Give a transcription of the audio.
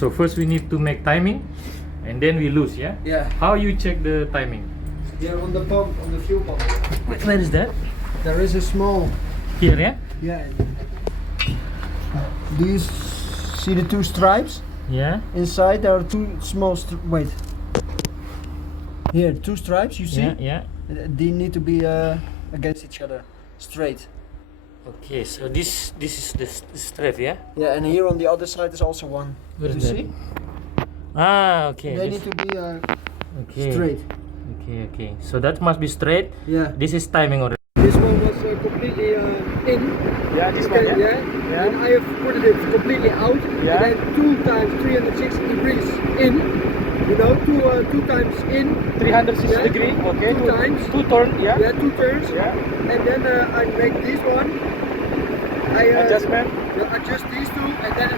So first we need to make timing, and then we lose. Yeah. Yeah. How you check the timing? Here on the pump, on the fuel pump. Where is that? There is a small. Here, yeah. Yeah. Do you see the two stripes? Yeah. Inside there are two small. Wait. Here, two stripes. You see? Yeah. They need to be against each other, straight. Okay, so this is the strap, yeah. Yeah, and here on the other side is also one. Where you is that? see? Ah, okay. They this- need to be okay. straight. Okay. So that must be straight. Yeah. This is timing already. This one was completely in. Yeah, this Okay, yeah. And I have put it completely out. Yeah. And then 2 times 360 degrees in. You know, two times in. 360 Yeah. degree. Okay. 2 times. 2 turn. Yeah. Yeah, 2 turns. Yeah. And then I make this one. I Adjustment. adjust these two, and then